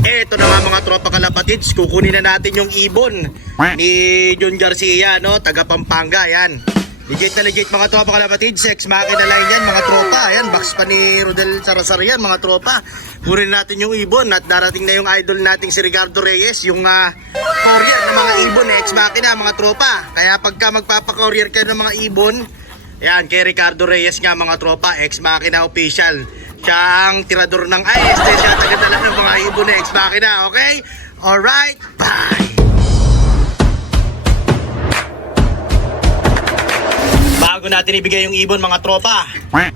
Eto na nga mga tropa kalapatids, kukunin na natin yung ibon ni John Garcia, no? Taga Pampanga, yan. Legit na legit mga tropa kalapatids, sex makina line yan mga tropa. Ayan, box pa ni Rodel Sarasar yan mga tropa. Kunin natin yung ibon at darating na yung idol nating si Ricardo Reyes, yung courier ng mga ibon, ex makina mga tropa. Kaya pagka magpapa-courier kayo ng mga ibon, yan, kay Ricardo Reyes nga mga tropa, ex makina official. Siya ang tirador ng IST, siya tagadala ng mga ibon na ex makina, okay? Alright, bye! Bago natin ibigay yung ibon mga tropa,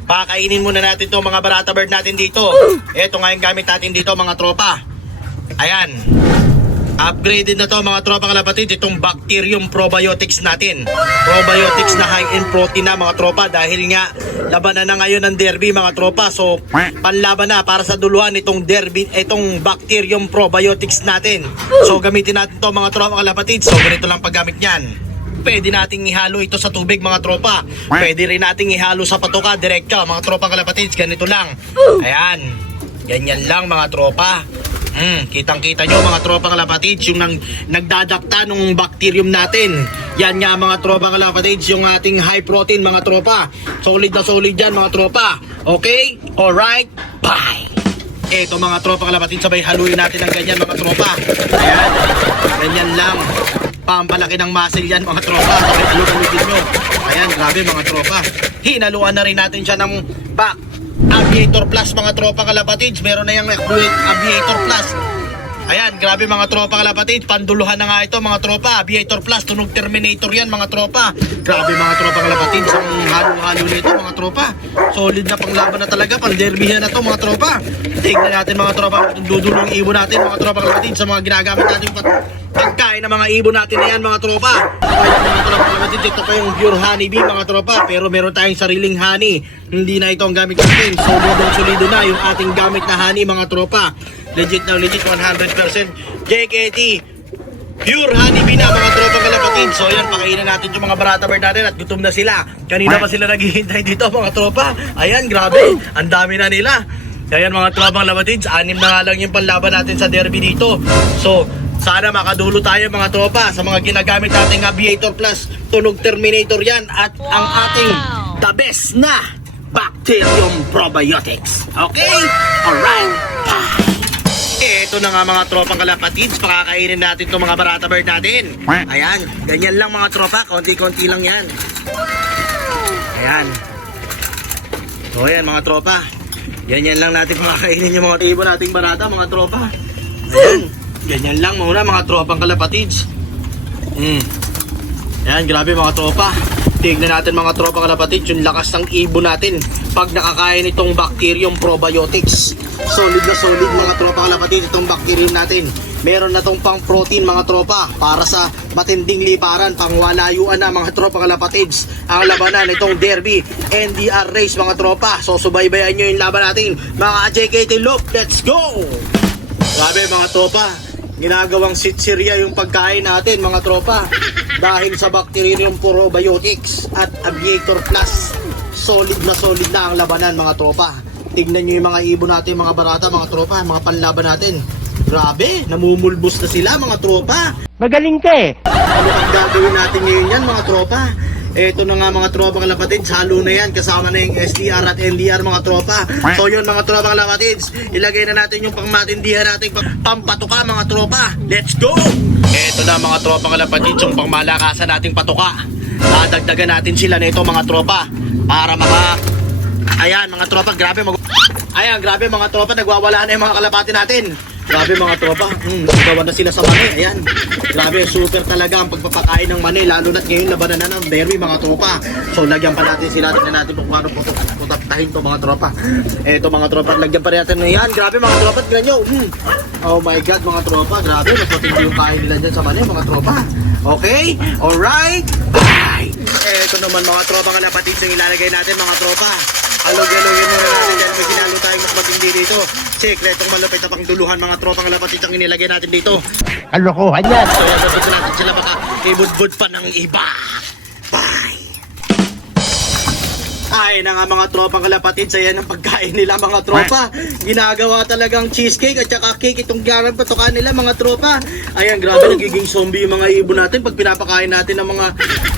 pakainin muna natin to mga barata bird natin dito. Ito nga yung gamit natin dito mga tropa. Ayan, upgraded na to mga tropa kalapatid, itong Bacterium Probiotics natin. Probiotics na high in protein na mga tropa, dahil nga labanan na ngayon ng derby mga tropa. So panlaban na para sa duluhan itong derby, itong Bacterium Probiotics natin. So gamitin natin to mga tropa kalapatid. So ganito lang paggamit niyan. Pwede nating ihalo ito sa tubig mga tropa. Pwede rin nating ihalo sa patoka direkta mga tropa kalapatids. Ganito lang. Ayan. Ganyan lang mga tropa. Kitang kita nyo mga tropa kalapatids, yung nagdadakta ng bacterium natin. Yan nga mga tropa kalapatids, yung ating high protein mga tropa. Solid na solid yan mga tropa. Okay? Alright? Bye! Eto mga tropa kalapatids, sabay haluin natin ng ganyan mga tropa. Ayan. Ganyan lang. Pampalaki ng muscle yan mga tropa. Sabay haluin nyo. Ayan, grabe mga tropa. Hinaluan na rin natin siya ng Aviator Plus mga tropa kalapatids. Meron na yung Aviator Plus. Ayan, grabe mga tropa kalapatids. Panduluhan na nga ito mga tropa. Aviator Plus, tunog Terminator yan mga tropa. Grabe mga tropa kalapatids. Ang halo-halo nito mga tropa. Solid na panglaban na talaga. Pang derby na to mga tropa. Tingnan natin mga tropa, dudulong ibon natin mga tropa kalapatids sa mga ginagamit natin pagkain ng mga ibon natin na yan mga tropa. Kaya mga tropa kalapatids, ito pa yung pure honey bee mga tropa. Pero meron tayong sariling honey. Hindi na ito ang gamit natin. Solido na yung ating gamit na honey mga tropa. Legit na legit, 100% JKT pure honey bee na mga tropa kalapatid. So yan, pakainin natin yung mga barata bird natin at gutom na sila. Kanina pa sila naghihintay dito mga tropa. Ayan, grabe, ang dami na nila. Ayan mga tropa kalapatid, 6 na nga lang yung panlaban natin sa derby dito. So sana makadulo tayo mga tropa sa mga ginagamit nating Aviator Plus, tunog Terminator yan, at ang ating the best na Bacterium Probiotics. Okay? Alright. Ito na nga mga tropang kalapatids, pakakainin natin itong mga barata bird natin. Ayan, ganyan lang mga tropa, konti-konti lang yan. Ayan. So ayan mga tropa, ganyan lang natin pakakainin yung mga ibon nating barata mga tropa. Ayan, ganyan lang muna mga tropang kalapatids. Ayan, grabe mga tropa. Tignan natin mga tropa kalapatids, yung lakas ng ibon natin pag nakakain itong Bacterium Probiotics. Solid na solid mga tropa kalapatids itong bacterium natin. Meron na tong pang protein mga tropa para sa matinding liparan, pangwalayuan na mga tropa kalapatids. Ang labanan itong derby NDR race mga tropa. So subaybayan nyo yung laban natin mga JKT Loop. Let's go! Grabe mga tropa, ginagawang sitsirya yung pagkain natin mga tropa dahil sa Bacterium Probiotics at Aviator Plus. Solid na ang labanan mga tropa. Tignan nyo yung mga ibon natin mga barata mga tropa, mga panlaban natin. Grabe, namumulbos na sila mga tropa. Magaling ka eh. Ano ang gagawin natin ngayon yan mga tropa? Eto na nga mga tropa kalapatids, halo na yan kasama na yung SDR at NDR mga tropa. So yun mga tropa kalapatids, ilagay na natin yung pangmatindihan natin pampatuka mga tropa. Let's go! Eto na mga tropa kalapatids, yung pangmalakasan nating patuka. Dadagdagan natin sila nito mga tropa para ayan mga tropa, ayan grabe mga tropa, nagwawala na yung mga kalapati natin. Grabe mga tropa, gawa na sila sa mani. Ayan, grabe, super talaga ang pagpapakain ng mani, lalo na't ngayon labanan na ng derby mga tropa. So lagyan pa natin sila, tignan natin kung paano putaptahin to mga tropa. Eto mga tropa, lagyan pa rin natin. Ayan, grabe mga tropa, tignan nyo. Oh my god mga tropa, grabe, napatindi yung kain nila dyan sa mani mga tropa. Okay, alright, bye! Eto naman mga tropa kalapatids yung ilalagay natin mga tropa. Alog-alogin muna natin dahil may ginalo tayong mas matindi dito. Sekretong malupit na pangduluhan mga tropang kalapatids ang inilagay natin dito. Kalokohan yan. So yan, sabi natin sila baka ibudbud pa ng iba. Bye! Ay na nga mga tropang kalapatid, saya ng pagkain nila mga tropa. Ginagawa talagang cheesecake at saka cake itong garang patukan nila mga tropa. Ayan, grabe, nagiging zombie yung mga ibon natin pag pinapakain natin ng mga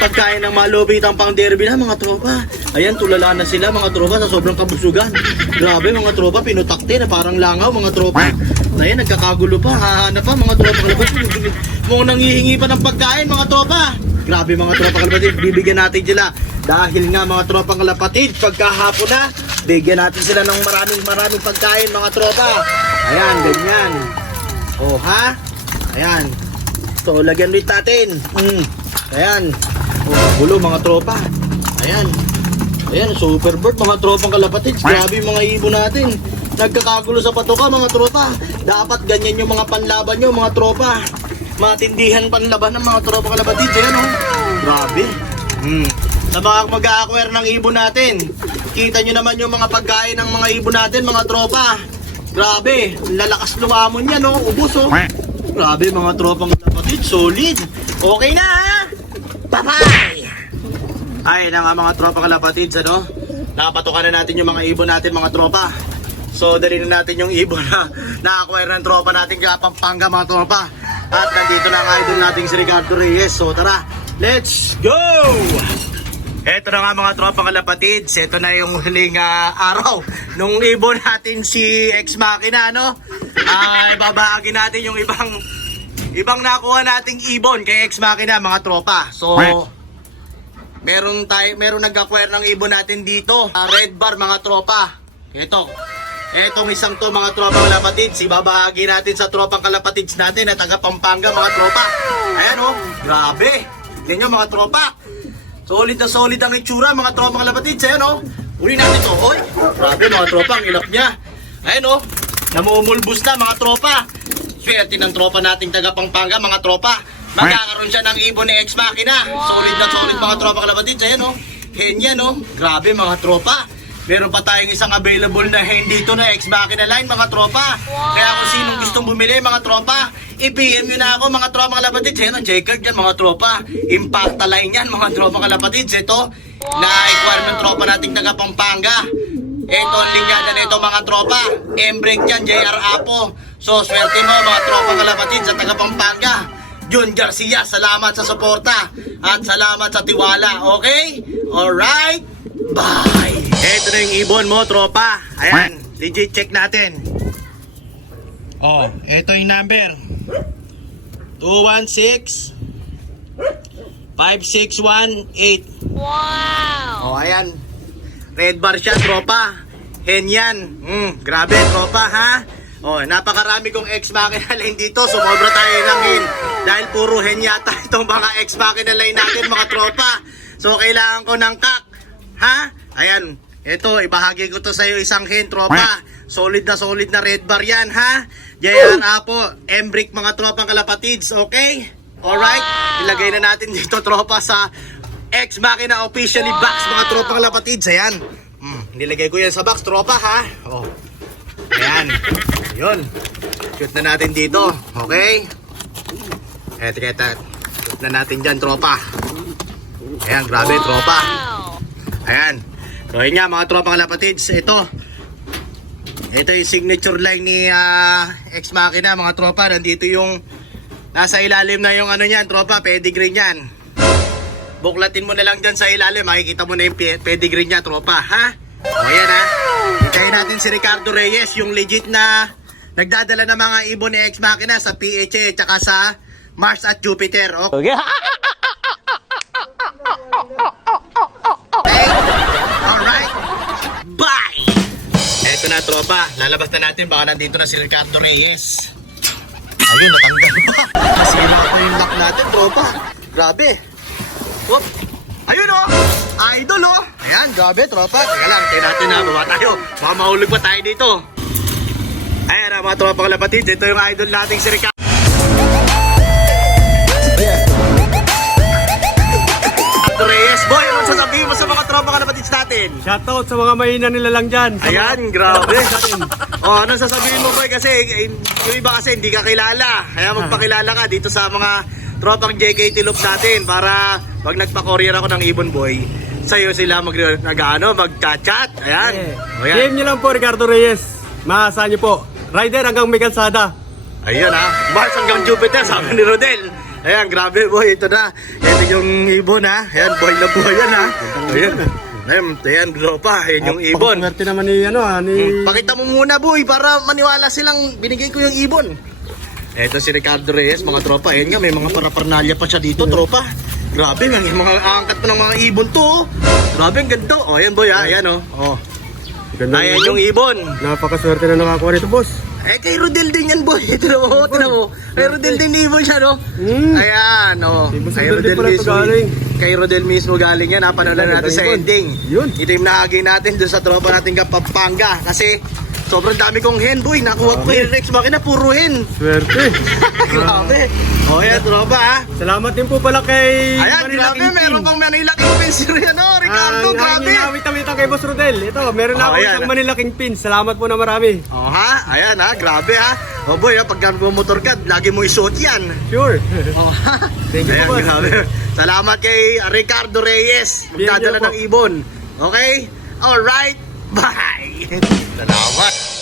pagkain ng malobitang pang derby na mga tropa. Ayan, tulala na sila mga tropa sa sobrang kabusugan. Grabe mga tropa, pinutakte na parang langaw mga tropa. Ayan, nagkakagulo pa, hahanap pa mga tropa kalapatid. Mukhang nangihingi pa ng pagkain mga tropa. Grabe mga tropa kalapatid, bibigyan natin sila. Dahil nga mga tropang kalapatid, pagkahapon na, bigyan natin sila ng maraming pagkain mga tropa. Ayan, ganyan. O ha? Ayan. So, lagyan ulit natin. Ayan. O, gulo mga tropa. Ayan. Ayan, super bird mga tropang kalapatid. Grabe yung mga ibon natin. Nagkakagulo sa patoka mga tropa. Dapat ganyan yung mga panlaban nyo mga tropa. Matindihan panlaban ng mga tropang kalapatid. Ayan o. Grabe. Sa mga mag-a-acquire ng ibon natin, kita nyo naman yung mga pagkain ng mga ibon natin mga tropa. Grabe, lalakas lumamon yan no, ubos oh. Grabe mga tropang kapatid, solid. Okay na ha? Bye-bye! Ay na nga mga tropang kalapatids, ano? Nakapatukan na natin yung mga ibon natin mga tropa. So dali na natin yung ibon na na-acquire ng tropa natin kaya Pampanga mga tropa. At nandito na ang idol nating si Ricardo Reyes. So tara, let's go! Eto na nga mga tropang kalapatids, eto na yung huling araw nung ibon natin si Ex Machina, no? Babahagi natin yung ibang nakuha nating ibon kay Ex Machina mga tropa. So, meron nag-acquire ng ibon natin dito, Red Bar mga tropa. Etong isang to mga tropang kalapatids, ibabahagi natin sa tropang kalapatids natin na taga Pampanga mga tropa. Ayan oh, grabe. Tingnan nyo mga tropa. Solid na solid ang itsura mga tropang kalapatids. Ayan o. Uli natin to. Oy, grabe mga tropa. Ang ilap niya. Ayan o. Namumulbos na mga tropa. Swerte ng tropa nating taga Pampanga mga tropa. Magkakaroon siya ng ibon ni Ex Machina. Solid na solid mga tropang kalapatids. Ayan o. Hen yan o. Grabe mga tropa. Meron pa tayong isang available na hen dito na Ex Machina line mga tropa. Kaya kung sinong gustong bumili mga tropa, i-PM nyo na ako mga tropa kalapatids. Yan ang J-card yan mga tropa. Impacta line yan mga tropa kalapatids. Ito, na-acquire ng tropa nating taga Pampanga. Ito ang linyada na ito mga tropa. M-brake yan, JR Apo. So swerte mo mga tropa kalapatids sa taga Pampanga. Jun Garcia, salamat sa suporta. At salamat sa tiwala. Okay? Alright? Bye! Ito na yung ibon mo tropa. Ayan, legit check natin. Oh, ito yung number 216-5618. Wow! Oh, ayan. Red bar siya, tropa. Hen yan. Grabe, tropa, ha? Oh, napakarami kong Ex Machina line dito. Sumobra tayo ng hen. Dahil puro hen yata itong mga Ex Machina line natin, mga tropa. So, kailangan ko ng kak. Ha? Ayan. Ito, ibahagi ko to sa'yo isang hen, tropa. Solid na red bar yan, ha? JR Apo, M-brake mga tropang kalapatids, okay? Alright? Ilagay na natin dito, tropa, sa Ex Machina officially box mga tropang kalapatids. Ayan. Nilagay ko yan sa box, tropa, ha? Oh. Ayan. Yun. Shoot na natin dito, okay? Eto, shoot na natin dyan, tropa. Ayan, grabe, tropa. Ayan. So yun nga mga tropang kalapatids, ito yung signature line ni Ex Machina mga tropa. Nandito yung nasa ilalim na yung ano niyan tropa, pedigree niyan. Buklatin mo na lang dyan sa ilalim, makikita mo na yung pedigree niya tropa, ha? O yan ha. Hintayin natin si Ricardo Reyes, yung legit na nagdadala ng mga ibon ni Ex Machina sa PHA at saka sa Mars at Jupiter. Okay? Alright. Bye! Eto na tropa, lalabas na natin, baka nandito na si Ricardo Reyes. Ayun, natanggal pa. Nasira ko yung lock natin tropa. Grabe. Whoop. Ayun o, idol o. Ayan, grabe tropa. Teka lang, tayo natin na, baba tayo. Baka mahulog pa tayo dito. Ayan na mga tropa kalapatids, ito yung idol nating si Ricardo Reyes. Boy, ano sasabihin mo sa mga tropa kalapatids natin? Shoutout sa mga mahina nila lang dyan. Ayan, grabe. Ano sasabihin mo boy? Kasi yung iba kasi hindi ka kilala. Kaya magpakilala ka dito sa mga tropang JKT Loops natin para pag nagpa-courier ako ng Ibon Boy, sa'yo sila magka-chat. Ayan. O, yan. PM nyo lang po, Ricardo Reyes. Maasahan nyo po. Rider hanggang may kalsada. Ayun Mars hanggang Jupiter, sabi ni Rodel. Ayan, grabe boy, ito na. Ito yung ibon ha. Ayan, boy na boy yan ha. Ayan, tropa. Ayan yung ibon. Swerte naman ni, ni... Pakita mo muna boy, para maniwala silang binigay ko yung ibon. Ito si Ricardo Reyes, mga tropa. Ayan nga, may mga paraparnalya pa siya dito, tropa. Grabe, may mga angkat pa ng mga ibon to. Grabe, ang ganda. O, ayan boy ha, ayan o. Ganda Ayan yung ibon. Napakaswerte na nakakuha nito, boss. Kay Rodel din yan, boy. Tinan mo. Kay Rodel din ibon siya, no? Ayan, Kay Rodel pala ito mismo. galing. Kay Rodel mismo galing yan. Napanood natin sa ending. Yun. Ito yung nahagi natin doon sa tropa natin Kapapanga. Kasi sobrang dami kong hen, boy. Nakuha ko kay Rex Makina, puro hen. Swerte. Grabe. O, yan, tropa, ha? Salamat din po pala kay Ayan, grabe. Meron pang Manila Kingpin yan, Ricardo. Grabe. Hinawit-awit kay Boss Rodel. Ito, meron na ako ayan. isang Manila Kingpin. Salamat po na marami. O, ha? Ayan, ha? Grabe, ha? O, boy, ha? Pag motor ka, lagi mo isuot yan. Sure. Oh, Thank you ayan, po, boss. grabe. Salamat kay Ricardo Reyes. Magdadala Thank you po. ng ibon. Okay? Alright. Bye. Salamat.